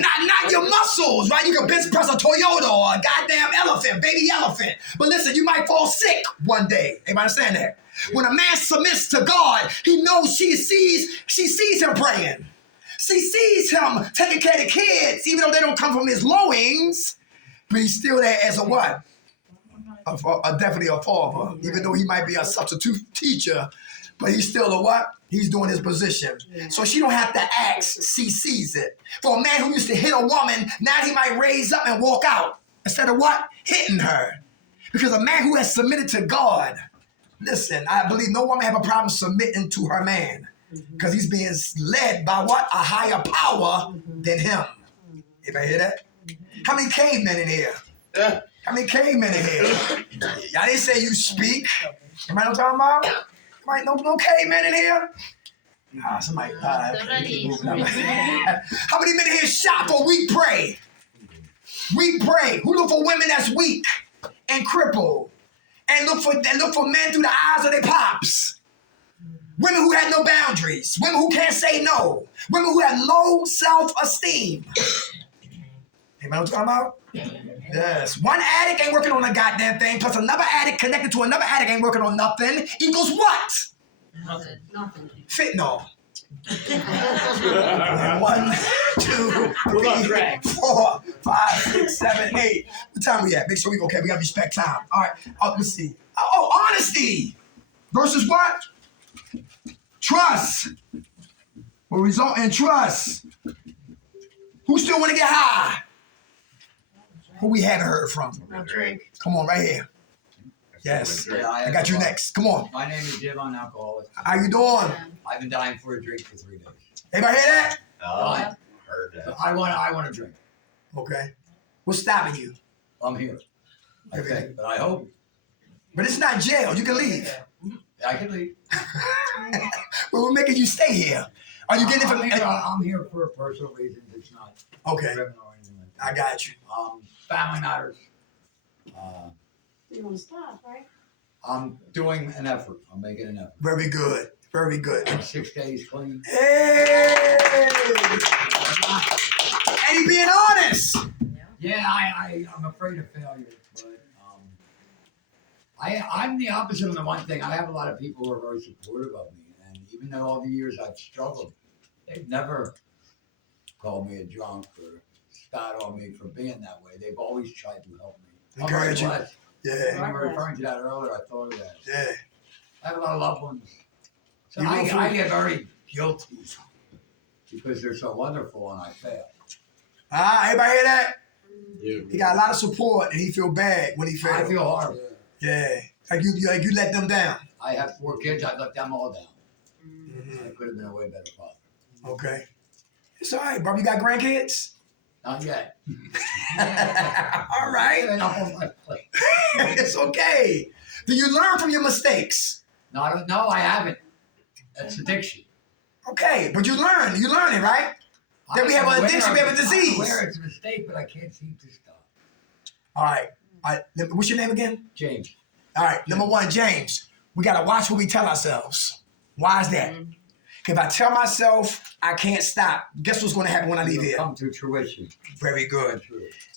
not your muscles, right? You can bench press a Toyota or a goddamn elephant, baby elephant. But listen, you might fall sick one day. Anybody understand that? When a man submits to God, he knows she sees him praying. She sees him taking care of the kids, even though they don't come from his loins. But he's still there as a what? Definitely a father, even though he might be a substitute teacher, but he's still a what? He's doing his position. So she don't have to ask, she sees it. For a man who used to hit a woman, now he might raise up and walk out instead of what? Hitting her. Because a man who has submitted to God, listen, I believe no woman have a problem submitting to her man because he's being led by what? A higher power than him. Anybody hear that? How many cavemen in here? How many cavemen in here? Y'all didn't say you speak. Anybody know what I'm talking about? No cavemen in here? Nah, somebody. How many men in here shop for weak prey? Weak prey. Who look for women that's weak and crippled? And look for men through the eyes of their pops. Women who have no boundaries. Women who can't say no. Women who have low self-esteem. Anybody know what I'm talking about? Yes. One addict ain't working on a goddamn thing, plus another addict connected to another addict ain't working on nothing, equals what? Nothing. Fentanyl. 1, 2, 3, 4, 5, 6, 7, 8. What time we at? Make sure we okay. We gotta respect time. All right. Let's see. Oh, honesty versus what? Trust. Will result in trust. Who still want to get high? Who we haven't heard from? Drink. Come on, right here. Yes. I got you next. Come on. My name is Devon Alcoholic. How you doing? I've been dying for a drink for 3 days. Anybody hear that? I heard that. I want a drink. Okay. What's stopping you? I'm here. Okay, but I hope. But it's not jail. You can leave. I can leave. But we're making you stay here. Are you getting it from? I'm here for personal reasons. It's not. Okay. Criminal or anything like that. I got you. Family matters. You want to stop, right? I'm doing an effort. I'm making an effort. Very good. Very good. 6 days clean. Hey! And he being honest. Yeah, I'm afraid of failure, but I'm the opposite of the one thing. I have a lot of people who are very supportive of me, and even though all the years I've struggled, they've never called me a drunk or spat on me for being that way. They've always tried to help me. I'm very Encourage you. blessed. Yeah. When you were referring to that earlier, I thought of that. Yeah. I have a lot of loved ones. So You I will get very guilty because they're so wonderful and I fail. Everybody hear that? Yeah. He got a lot of support and he feel bad when he I fails. feel horrible. Yeah. Like you let them down. I have 4 kids. I let them all down. Mm-hmm. I could have been a way better father. Okay. It's all right, bro. You got grandkids? Not yet. All right. Enough on my plate. It's okay. Do you learn from your mistakes? No, I haven't. That's addiction. Okay, but you learn. You learn it, right? Then we have an addiction, we have a disease. I'm aware it's a mistake, but I can't seem to stop. All right. What's your name again? James. All right. Number one, James. We got to watch what we tell ourselves. Why is that? If I tell myself I can't stop, guess what's going to happen when I leave here? Come to fruition. Very good.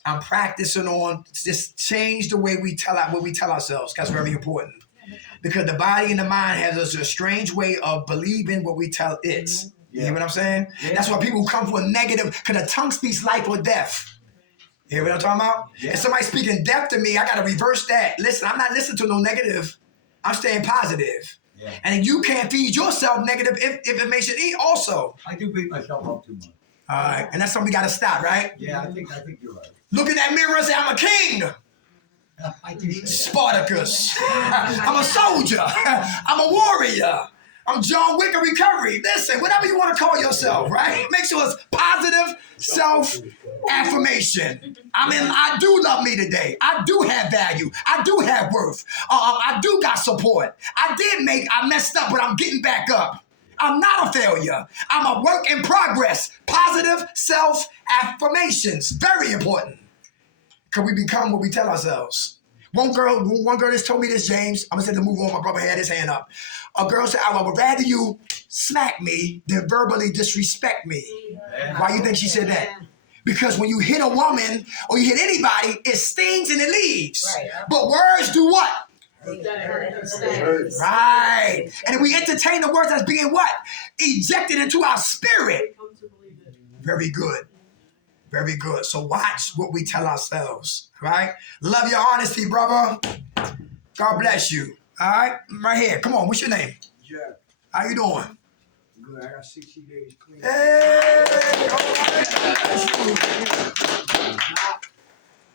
I'm practicing on just change the way we tell ourselves. That's very important. Because the body and the mind has a strange way of believing what we tell it. You hear what I'm saying? Yeah. That's why people come for a negative, because the tongue speaks life or death. You hear what I'm talking about? Yeah. If somebody's speaking death to me, I got to reverse that. Listen, I'm not listening to no negative. I'm staying positive. Yeah. And you can't feed yourself negative if it makes you eat also. I do beat myself up too much. All right. And that's something we got to stop, right? Yeah, I think you're right. Look in that mirror and say, I'm a king. I do say that. Spartacus. I'm a soldier. I'm a warrior. I'm John Wick in recovery. Listen, whatever you want to call yourself, right? Make sure it's positive self-affirmation. I do love me today. I do have value. I do have worth. I do got support. I messed up, but I'm getting back up. I'm not a failure. I'm a work in progress. Positive self-affirmations. Very important. Because we become what we tell ourselves. One girl just told me this, James. I'm going to say to move on. My brother had his hand up. A girl said, I would rather you smack me than verbally disrespect me. Yeah. Why do you think she said that? Because when you hit a woman or you hit anybody, it stings and it leaves. Right. But words do what? It hurts. Right. And if we entertain the words as being what? Ejected into our spirit. Very good. Very good. So watch what we tell ourselves, right? Love your honesty, brother. God bless you. All right? Right here. Come on. What's your name? Jeff. How you doing? Good. I got 60 days clean. Hey! God bless you.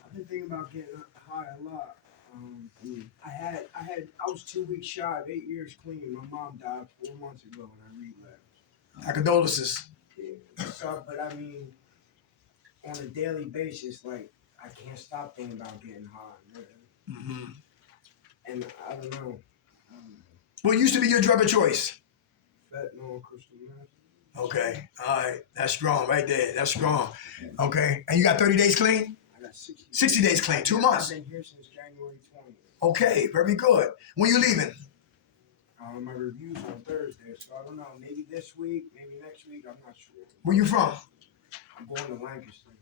I've been thinking about getting high a lot. I was 2 weeks shy of 8 years clean. My mom died 4 months ago and I relapsed. My condolences. So, but I mean, on a daily basis, like, I can't stop thinking about getting high. Mm-hmm. And I don't know. What used to be your drug of choice? Fentanyl, crystal meth. Okay. All right. That's strong right there. That's strong. Okay. And you got 30 days clean? I got 60. 60 days clean. 2 months. I've been here since January 20th. Okay. Very good. When you leaving? My review's on Thursday, so I don't know. Maybe this week, maybe next week. I'm not sure. Where you from? I'm going to Lancaster.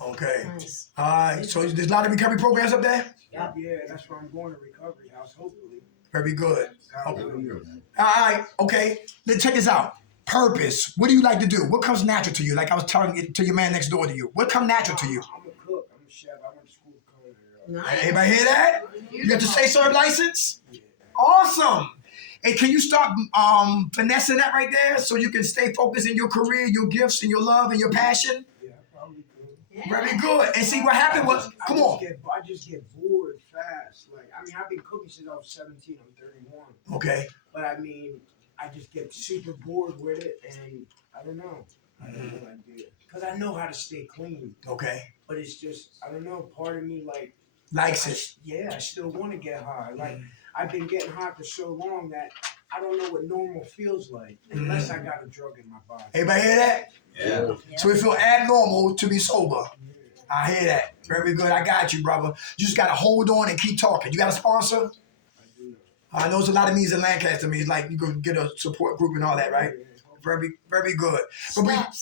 Okay. Nice. All right. So there's a lot of recovery programs up there? Yeah, that's where I'm going to recovery house, hopefully. Very good. God Okay. willing. All right. Okay. Let's check this out. Purpose. What do you like to do? What comes natural to you? Like I was telling it to your man next door to you. What comes natural to you? I'm a cook. I'm a chef. I went to school for culinary. Nice. Everybody hear that? You got the say-so license? Awesome. And can you start finessing that right there so you can stay focused in your career, your gifts, and your love, and your passion? Yeah, I probably could. Very good. And see what happened was, come on. I just get bored fast. Like, I mean, I've been cooking since I was 17. I'm 31. Okay. But I mean, I just get super bored with it, and I don't know. I don't know idea. Because I know how to stay clean. Okay. But it's just, I don't know, part of me, like... Likes it. Yeah, I still want to get high. Like, I've been getting high for so long that I don't know what normal feels like unless I got a drug in my body. Everybody hear that? Yeah. So it feel abnormal to be sober. I hear that. Very good. I got you, brother. You just got to hold on and keep talking. You got a sponsor? I know there's a lot of means in Lancaster. Means like you can get a support group and all that, right? Very, very good. But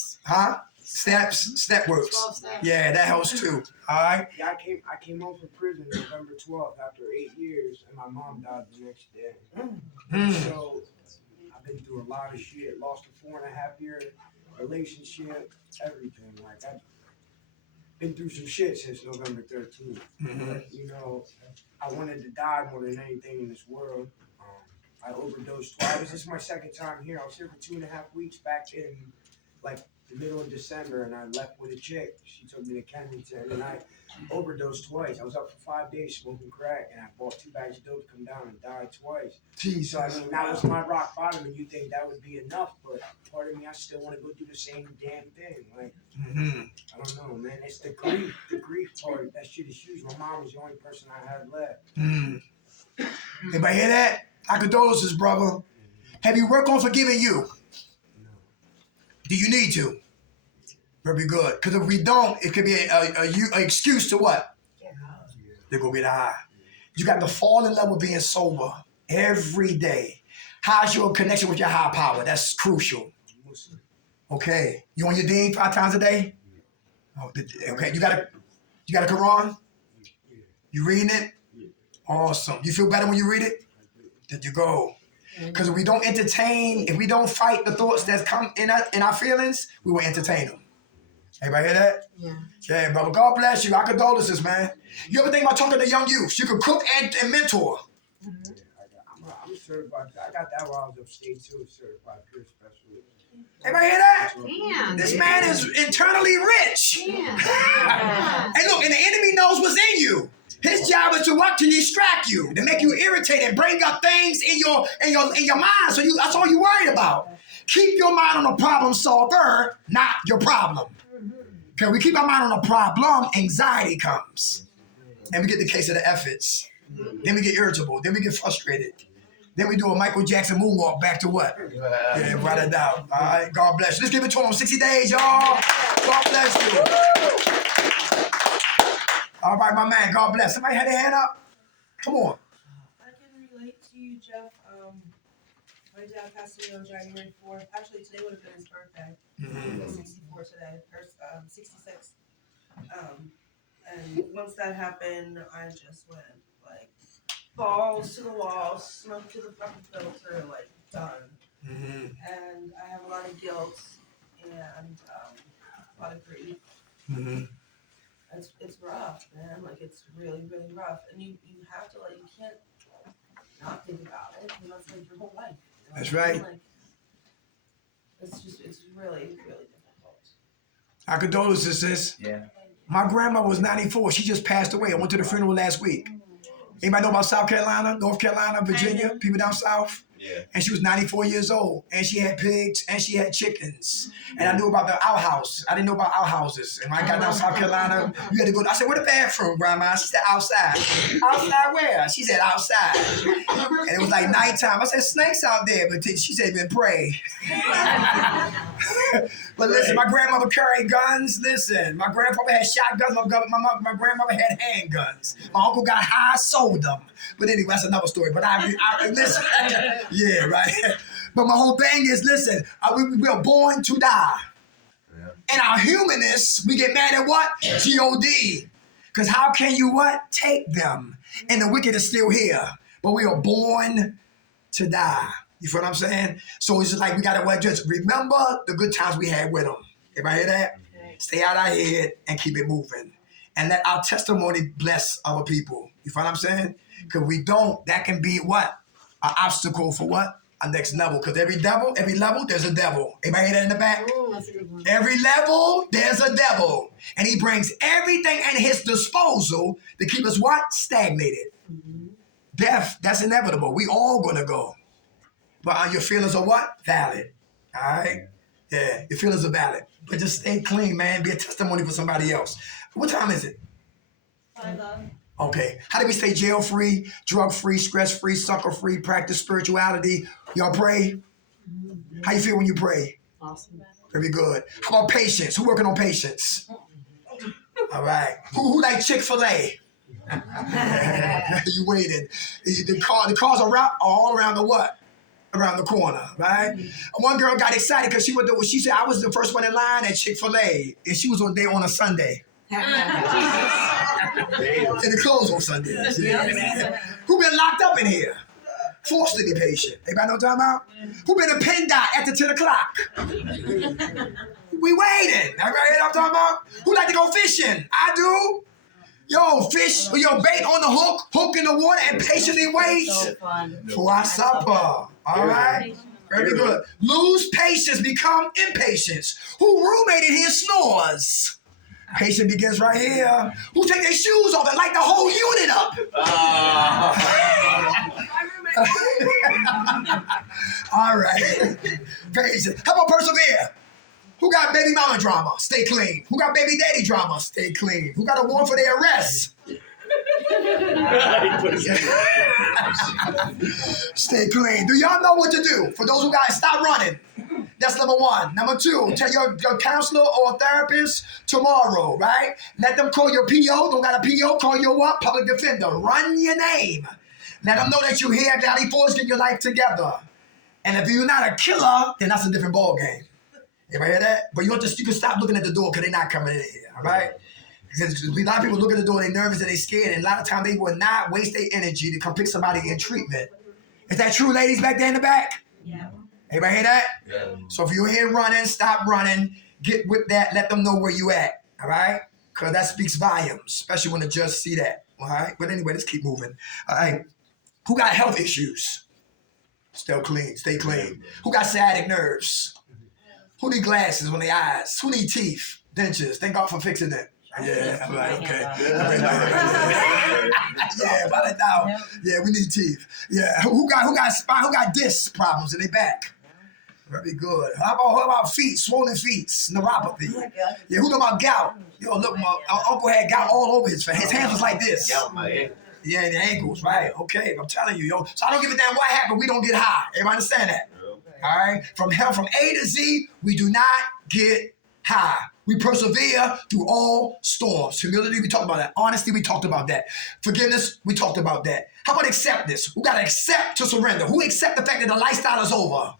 Steps. Step works. 12 steps. Yeah, that helps too. All right. Yeah, I came home from prison November 12th after 8 years, and my mom died the next day. So I've been through a lot of shit. Lost a 4.5-year relationship, everything. Like I've been through some shit since November 13th. But, you know, I wanted to die more than anything in this world. I overdosed twice. This is my second time here. I was here for 2.5 weeks back in like the middle of December, and I left with a chick. She took me to Kennington, and I overdosed twice. I was up for 5 days smoking crack, and I bought 2 bags of dope to come down and died twice. Jesus. So I mean, that was my rock bottom, and you think that would be enough, but part of me, I still want to go do the same damn thing. Like, I don't know, man. It's the grief part. That shit is huge. My mom was the only person I had left. Anybody hear that? Our condolences, brother. Have you worked on forgiving you? Do you need to? Very good. Because if we don't, it could be an excuse to what? They're going to get high. You got to fall in love with being sober every day. How's your connection with your high power? That's crucial. Okay. You on your deen 5 times a day? Oh, okay. You got a Quran? You reading it? Awesome. You feel better when you read it? There you go. Because if we don't entertain, if we don't fight the thoughts that come in our feelings, we will entertain them. Everybody hear that? Yeah. Yeah, brother. God bless you. Our condolences, man. You ever think about talking to young youth? You can cook and mentor. I'm certified. I got that while I was upstate too, certified peer specialist. Everybody hear that? Damn. This man is internally rich. And look, and the enemy knows what's in you. His job is to what? To distract you, to make you irritated, bring up things in your mind. So that's all you worried about. Keep your mind on the problem solver, not your problem. Because we keep our mind on the problem, anxiety comes. And we get the case of the efforts. Then we get irritable. Then we get frustrated. Then we do a Michael Jackson moonwalk back to what? Yeah, write it down. All right, God bless you. Let's give it to him 60 days, y'all. God bless you. All right, my man, God bless. Somebody had their hand up? Come on. I can relate to you, Jeff. My dad passed away on January 4th. Actually, today would have been his birthday. He was 64 today, or 66. And once that happened, I just went like balls to the wall, smoke to the fucking filter, like done. And I have a lot of guilt and a lot of grief. It's rough, man. Like it's really, really rough. And you have to you can't not think about it. You know, it's like your whole life. You know? That's right. Like, it's really, really difficult. Our condolences, sis. Yeah. My grandma was 94. She just passed away. I went to the funeral last week. Anybody know about South Carolina, North Carolina, Virginia? People down south? Yeah. And she was 94 years old. And she had pigs and she had chickens. And I knew about the outhouse. I didn't know about outhouses. And when I got down South Carolina, you had to go. I said, where the bathroom, Grandma? She said, outside. Outside where? She said, outside. And it was like nighttime. I said, snakes out there. But she said, been pray. But listen, my grandmother carried guns. Listen, my grandfather had shotguns. My grandmother had handguns. My uncle got high, sold them. But anyway, that's another story. But I listen. Yeah, right. But my whole thing is, listen, we are born to die. And our humanness, we get mad at what? G-O-D. Because how can you what? Take them. And the wicked is still here. But we are born to die. You feel what I'm saying? So it's just like we got to just remember the good times we had with them. Everybody hear that? Okay. Stay out our head and keep it moving. And let our testimony bless other people. You feel what I'm saying? Because we don't, that can be what? An obstacle for what? Our next level. Because every level, there's a devil. Anybody hear that in the back? Ooh, that's a good one. Every level, there's a devil. And he brings everything at his disposal to keep us what? Stagnated. Death, that's inevitable. We all going to go. But your feelings are what? Valid. All right? Yeah, your feelings are valid. But just stay clean, man. Be a testimony for somebody else. What time is it? 5. Okay. How do we stay jail-free, drug-free, stress-free, sucker-free, practice spirituality? Y'all pray? How you feel when you pray? Awesome. Very good. How about patience? Who working on patience? All right. Who like Chick-fil-A? You waited. The cars are all around the what? Around the corner, right? One girl got excited because she said I was the first one in line at Chick-fil-A, and she was there on a Sunday. And the close on Sundays. Yeah. Who been locked up in here? Forced to be patient. Anybody know what I'm talking about? Who been a pin dot after 10 o'clock? We waiting. Everybody know what I'm talking about? Who like to go fishing? I do. Yo, fish, yo, bait on the hook in the water, and patiently wait for our supper. All right? Very good. Lose patience, become impatience. Who roommate in here snores? Patience begins right here. Who take their shoes off and light the whole unit up? All right. Patience. How about persevere? Who got baby mama drama? Stay clean. Who got baby daddy drama? Stay clean. Who got a warrant for their arrest? Stay clean. Do y'all know what to do? For those who got stop running. That's number one. Number two, tell your counselor or therapist tomorrow, right? Let them call your PO. Don't got a PO, call your what? Public defender. Run your name. Let them know that you're here, Valley Forge, get your life together. And if you're not a killer, then that's a different ball game. Everybody hear that? But you can stop looking at the door because they're not coming in here, all right? Because a lot of people look at the door, they're nervous and they're scared, and a lot of times they will not waste their energy to come pick somebody in treatment. Is that true, ladies back there in the back? Yeah. Everybody hear that? Yeah. So if you're here running, stop running, get with that, let them know where you at, all right? Because that speaks volumes, especially when the judge see that, all right? But anyway, let's keep moving. All right. Who got health issues? Still clean, stay clean. Who got sciatic nerves? Who need glasses on their eyes? Who need teeth? Dentures. Thank God for fixing it. Yeah, I'm like, okay. Yeah, about it now. Yeah, we need teeth. Yeah, who got spine? Who got disc problems in their back? Very good. How about feet? Swollen feet, neuropathy. Yeah, who know about gout? Yo, look, my uncle had gout all over his face. His hands was like this. Yeah, the ankles, right? Okay, I'm telling you, yo. So I don't give a damn what happened. We don't get high. Everybody understand that? All right. From A to Z, we do not get high. We persevere through all storms. Humility, we talked about that. Honesty, we talked about that. Forgiveness, we talked about that. How about acceptance? Who got to accept to surrender? Who accept the fact that the lifestyle is over?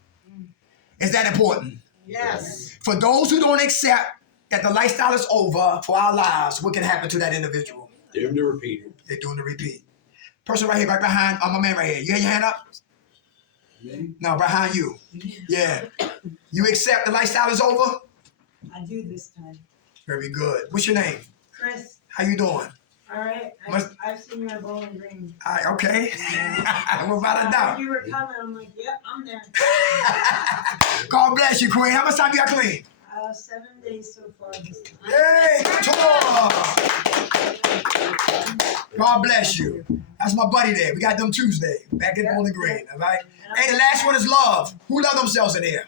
Is that important? Yes. For those who don't accept that the lifestyle is over for our lives, what can happen to that individual? They're doing the repeat. They're doing the repeat. Person right here, right behind, my man right here. You have your hand up? Me? No, behind you. Yeah. You accept the lifestyle is over? I do this time. Very good. What's your name? Chris, How you doing? all right. I've seen you at Bowling Green. Okay. Without a doubt. When you were coming, I'm like, yep, I'm there. God bless you, Queen. How much time you got clean? 7 days so far this time. Hey, God bless you. That's my buddy there. We got them Tuesday. Back at Bowling Green, all right? Hey, the last one is love. Who love themselves in here?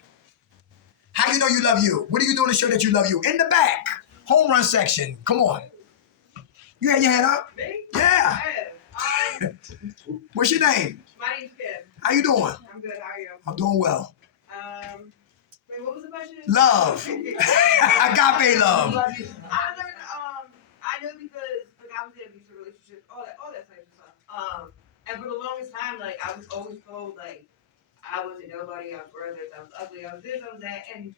How you know you love you? What are you doing to show that you love you? In the back. Home run section. Come on. You had your hand up? Me? Yeah. What's your name? My name's Kim. How you doing? I'm good. How are you? I'm doing well. Wait, what was the question? Love. Agape love. I know because like I was in abusive relationships, all that type of stuff. And for the longest time, like I was always told like I wasn't nobody, I was worthless, I was ugly, I was this, I was that, and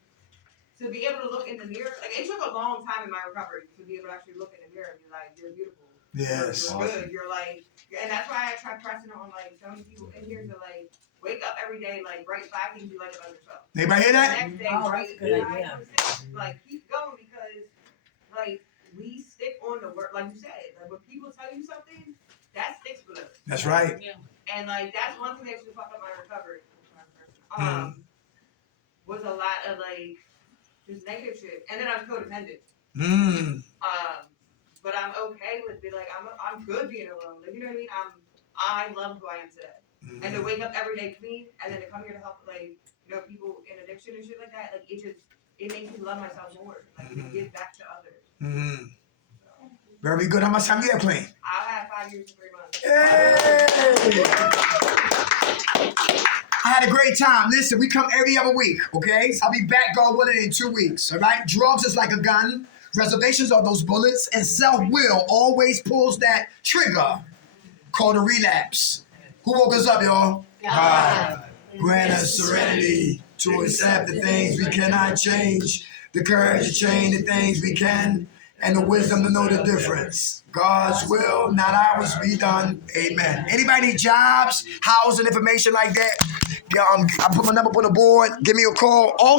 to be able to look in the mirror, like it took a long time in my recovery to be able to actually look in the mirror and be like, you're beautiful. Yes. You're good. You're like, and that's why I try pressing on like so many people in here to like wake up every day, like write 5 things you like about yourself. Anybody hear that? The next day, write 5%. Like keep going because like we stick on the word, like you said. Like when people tell you something, that sticks with us. That's right. And like that's one thing that actually fucked up my recovery. Was a lot of like just negative shit, and then I was codependent. But I'm okay with being like I'm good being alone. Like you know what I mean? I love who I am today, and to wake up every day clean, and then to come here to help like people in addiction and shit like that. Like it makes me love myself more. Like to give back to others. Very good. How much time you have clean? I'll have 5 years and 3 months. Yay! I had a great time. Listen, we come every other week, okay? So I'll be back, God willing, in 2 weeks, all right? Drugs is like a gun. Reservations are those bullets. And self-will always pulls that trigger called a relapse. Who woke us up, y'all? God. Grant us serenity to accept the things we cannot change, the courage to change the things we can, and the wisdom to know the difference. God's will, not ours, be done. Amen. Anybody need jobs, housing, information like that? I put my number up on the board. Give me a call. Also,